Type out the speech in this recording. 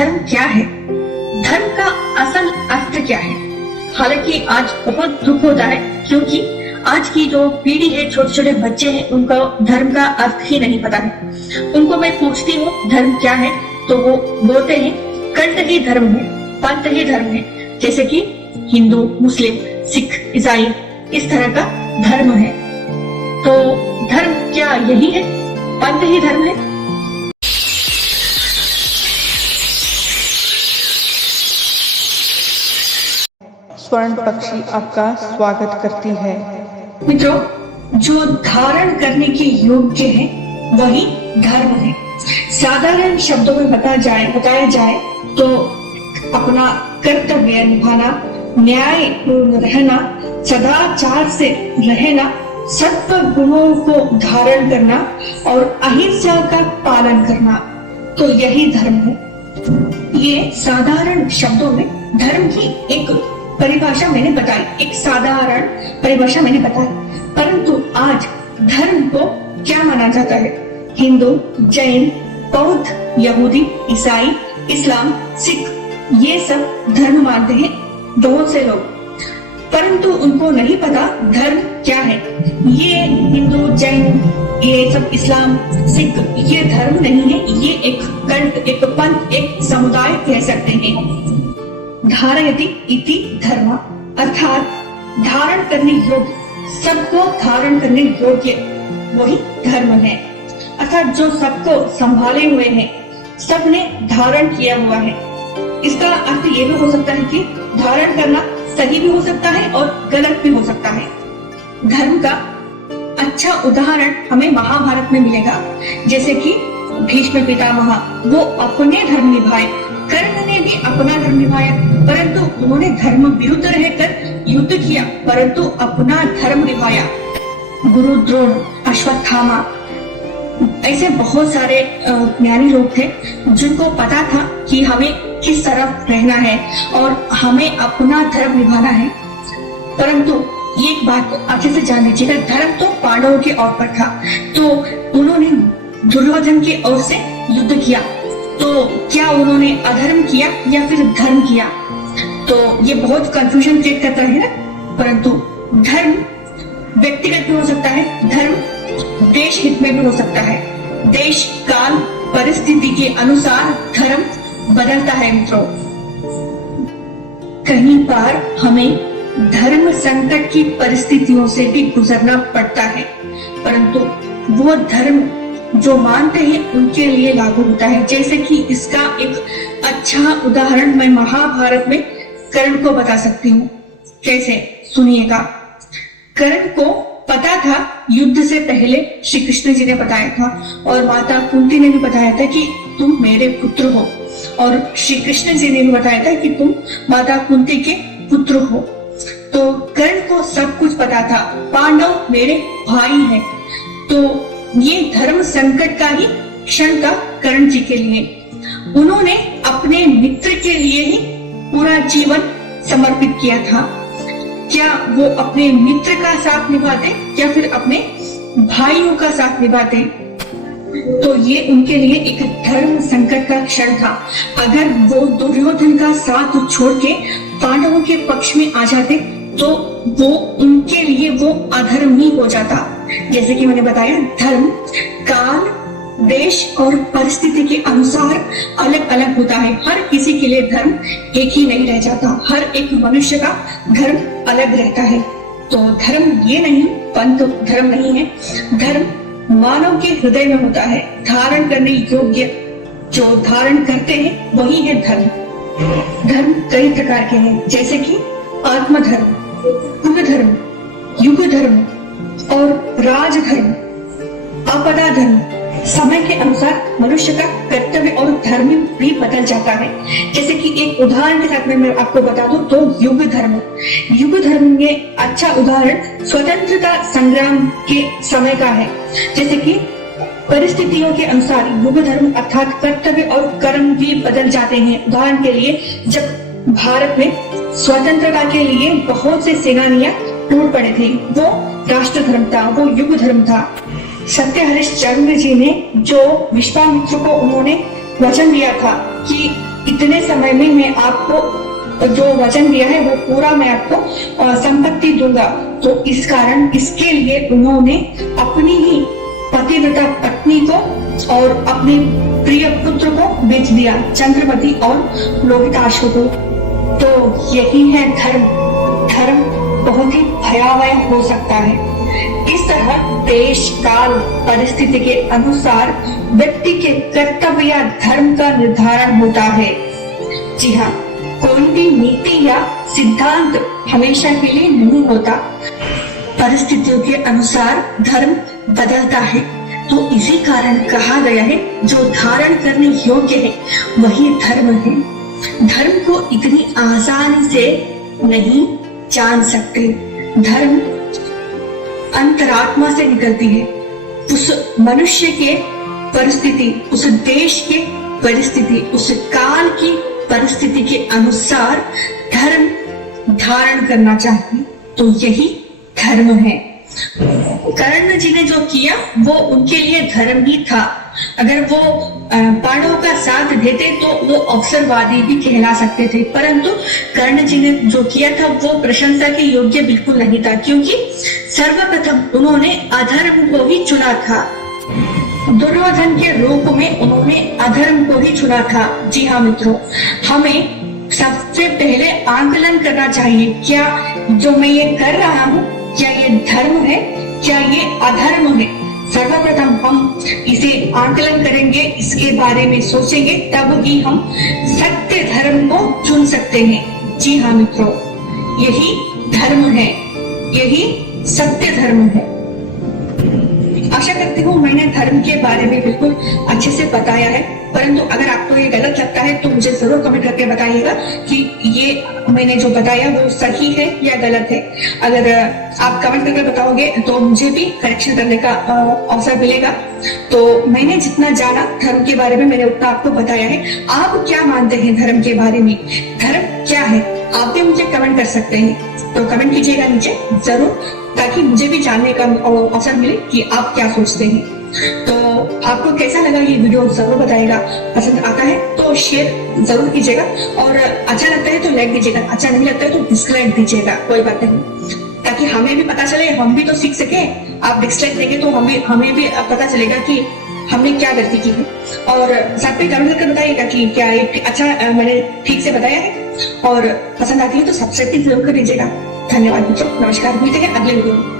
धर्म क्या है, धर्म का असल अर्थ क्या है। हालांकि आज बहुत दुख होता है क्योंकि आज की जो पीढ़ी है, छोटे छोटे बच्चे हैं, उनको धर्म का अर्थ ही नहीं पता है। उनको मैं पूछती हूँ धर्म क्या है तो वो बोलते हैं कल्ट ही धर्म है, पंथ ही धर्म है। जैसे कि हिंदू, मुस्लिम, सिख, ईसाई, इस तरह का धर्म है। तो धर्म क्या यही है, पंथ ही धर्म है? स्वर्ण पक्षी आपका स्वागत करती है। मित्रों, जो धारण करने के योग्य है वही धर्म है। साधारण शब्दों में बताया जाए तो अपना कर्तव्य निभाना, न्यायपूर्ण रहना, सदाचार से रहना, सत्व गुणों को धारण करना और अहिंसा का पालन करना, तो यही धर्म है। ये साधारण शब्दों में धर्म की एक परिभाषा मैंने बताई, एक साधारण परिभाषा मैंने बताई। परंतु आज धर्म को क्या माना जाता है? हिंदू, जैन, बौद्ध, यहूदी, ईसाई, इस्लाम, सिख, ये सब धर्म मानते हैं बहुत से लोग। परंतु उनको नहीं पता धर्म क्या है। ये हिंदू, जैन, ये सब इस्लाम, सिख, ये धर्म नहीं है, ये एक कल्ट, एक पंथ, एक समुदाय कह सकते हैं। धारयति इति धर्म, अर्थात धारण करने योग्य, सबको धारण करने योग्य वही धर्म है। अर्थात जो सबको संभाले हुए हैं, सबने धारण किया हुआ है। इसका अर्थ ये भी हो सकता है कि धारण करना सही भी हो सकता है और गलत भी हो सकता है। धर्म का अच्छा उदाहरण हमें महाभारत में मिलेगा। जैसे कि भीष्म पितामह, वो अपने धर्म निभाए, कर्ण ने भी अपना धर्म निभाया, परंतु उन्होंने धर्म विरुद्ध रहकर युद्ध किया, परंतु अपना धर्म निभाया। गुरु द्रोण, अश्वत्थामा, ऐसे बहुत सारे ज्ञानी लोग थे जिनको पता था कि हमें किस तरफ रहना है और हमें अपना धर्म निभाना है। परंतु एक बात अच्छे से जान लीजिएगा, धर्म तो पांडवों की ओर पर था, तो उन्होंने दुर्योधन की ओर से युद्ध किया। तो क्या उन्होंने अधर्म किया या फिर धर्म किया? तो ये बहुत कंफ्यूजन क्रिएट करता है ना। परंतु धर्म व्यक्तिगत भी हो सकता है, धर्म देश हित में भी हो सकता है। देश, काल, परिस्थिति के अनुसार धर्म बदलता है। मित्रों, कहीं बार हमें धर्म संकट की परिस्थितियों से भी गुजरना पड़ता है, परंतु वो धर्म जो मानते हैं उनके लिए लागू होता है। जैसे कि इसका एक अच्छा उदाहरण मैं महाभारत में कर्ण को बता सकती हूँ। कैसे, सुनिएगा। कर्ण को पता था, युद्ध से पहले श्री कृष्ण जी ने बताया था और माता कुंती ने भी बताया था कि तुम मेरे पुत्र हो, और श्री कृष्ण जी ने भी बताया था कि तुम माता कुंती के पुत्र हो। तो कर्ण को सब कुछ पता था, पांडव मेरे भाई हैं। तो ये धर्म संकट का ही क्षण था कर्ण जी के लिए। उन्होंने अपने मित्र के लिए ही पूरा जीवन समर्पित किया था। क्या वो अपने मित्र का साथ निभाते या फिर अपने भाइयों का साथ निभाते? तो ये उनके लिए एक धर्म संकट का क्षण था। अगर वो दुर्योधन का साथ छोड़ के पांडवों के पक्ष में आ जाते तो वो उनके लिए वो अधर्म ही हो जाता। जैसे कि मैंने बताया, धर्म काल, देश और परिस्थिति के अनुसार अलग अलग होता है। हर किसी के लिए धर्म एक ही नहीं रह जाता, हर एक मनुष्य का धर्म अलग रहता है। तो धर्म ये नहीं, पंथ धर्म नहीं है। धर्म मानव के हृदय में होता है, धारण करने योग्य जो धारण करते हैं वही है धर्म। धर्म कई प्रकार के हैं, जैसे कि आत्मधर्म, कुल धर्म, युग धर्म और राजधर्म, आपदा धर्म। समय के अनुसार मनुष्य का कर्तव्य और धर्म भी बदल जाता है। जैसे कि एक उदाहरण के साथ में मैं आपको बता दूं तो युग धर्म। युग धर्म में अच्छा उदाहरण स्वतंत्रता संग्राम के समय का है। जैसे कि परिस्थितियों के अनुसार युग धर्म अर्थात कर्तव्य और कर्म भी बदल जाते हैं। उदाहरण के लिए, जब भारत में स्वतंत्रता के लिए बहुत से सेनानियां टूट पड़े थे, वो राष्ट्र धर्म था, वो युग धर्म था। सत्य हरिश्चंद्र जी ने जो विश्वामित्र को उन्होंने वचन दिया था कि इतने समय में मैं आपको जो वचन दिया है वो पूरा मैं आपको संपत्ति दूंगा। तो इस कारण इसके लिए उन्होंने अपनी ही पतिव्रता पत्नी को और अपने प्रिय पुत्र को बेच दिया, चंद्रमती और लोहिताश्व को। तो यही है धर्म। धर्म बहुत ही भयावह हो सकता है। इस तरह देश काल परिस्थिति के अनुसार व्यक्ति के कर्तव्य या धर्म का निर्धारण होता है। जी हाँ, कोई भी नीति या सिद्धांत हमेशा के लिए नहीं होता। परिस्थितियों के अनुसार धर्म बदलता है। तो इसी कारण कहा गया है जो धारण करने योग्य है वही धर्म है। धर्म को इतनी आसानी से नहीं जान सकते। धर्म अंतरात्मा से निकलती है। उस मनुष्य के परिस्थिति, उस देश के परिस्थिति, उस काल की परिस्थिति के अनुसार धर्म धारण करना चाहिए। तो यही धर्म है। कर्ण जी ने जो किया वो उनके लिए धर्म ही था। अगर वो पांडवों का साथ देते तो वो अवसरवादी भी कहला सकते थे, परंतु कर्ण जी ने जो किया था वो प्रशंसा के योग्य बिल्कुल नहीं था, क्योंकि सर्वप्रथम उन्होंने अधर्म को ही चुना था। दुर्योधन के रूप में उन्होंने अधर्म को ही चुना था। जी हाँ मित्रों, हमें सबसे पहले आंकलन करना चाहिए, क्या जो मैं ये कर रहा हूँ क्या ये धर्म है, क्या ये अधर्म है। सर्वप्रथम हम इसे आंकलन करेंगे, इसके बारे में सोचेंगे, तब ही हम सत्य धर्म को चुन सकते हैं। जी हाँ मित्रों, यही धर्म है, यही सत्य धर्म है। आशा करती हूँ मैंने धर्म के बारे में बिल्कुल अच्छे से बताया है, परंतु अगर आपको ये गलत लगता है तो मुझे जरूर कमेंट करके बताइएगा कि ये मैंने जो बताया वो सही है या गलत है। अगर आप कमेंट करके बताओगे तो मुझे भी करेक्शन करने का अवसर मिलेगा। तो मैंने जितना जाना धर्म के बारे में मैंने उतना आपको बताया है। आप क्या मानते हैं धर्म के बारे में, धर्म क्या है, आप भी मुझे कमेंट कर सकते हैं। तो कमेंट कीजिएगा नीचे जरूर, ताकि मुझे भी जानने का अवसर मिले कि आप क्या सोचते हैं। तो आपको कैसा लगा ये वीडियो जरूर बताइएगा। पसंद आता है तो शेयर जरूर कीजिएगा, और अच्छा लगता है तो लाइक दीजिएगा, अच्छा नहीं लगता है तो डिसलाइक दीजिएगा, कोई बात नहीं, ताकि हमें भी पता चले, हम भी तो सीख सके। आप डिसलाइक देंगे तो हमें भी पता चलेगा कि हमने क्या गलती की है। और साथ में कमेंट करके बताइएगा कि क्या ये अच्छा मैंने ठीक से बताया है, और पसंद आती है तो सब्सक्राइब जरूर कर दीजिएगा। धन्यवाद मित्रों, नमस्कार, मिलते हैं अगले वीडियो में।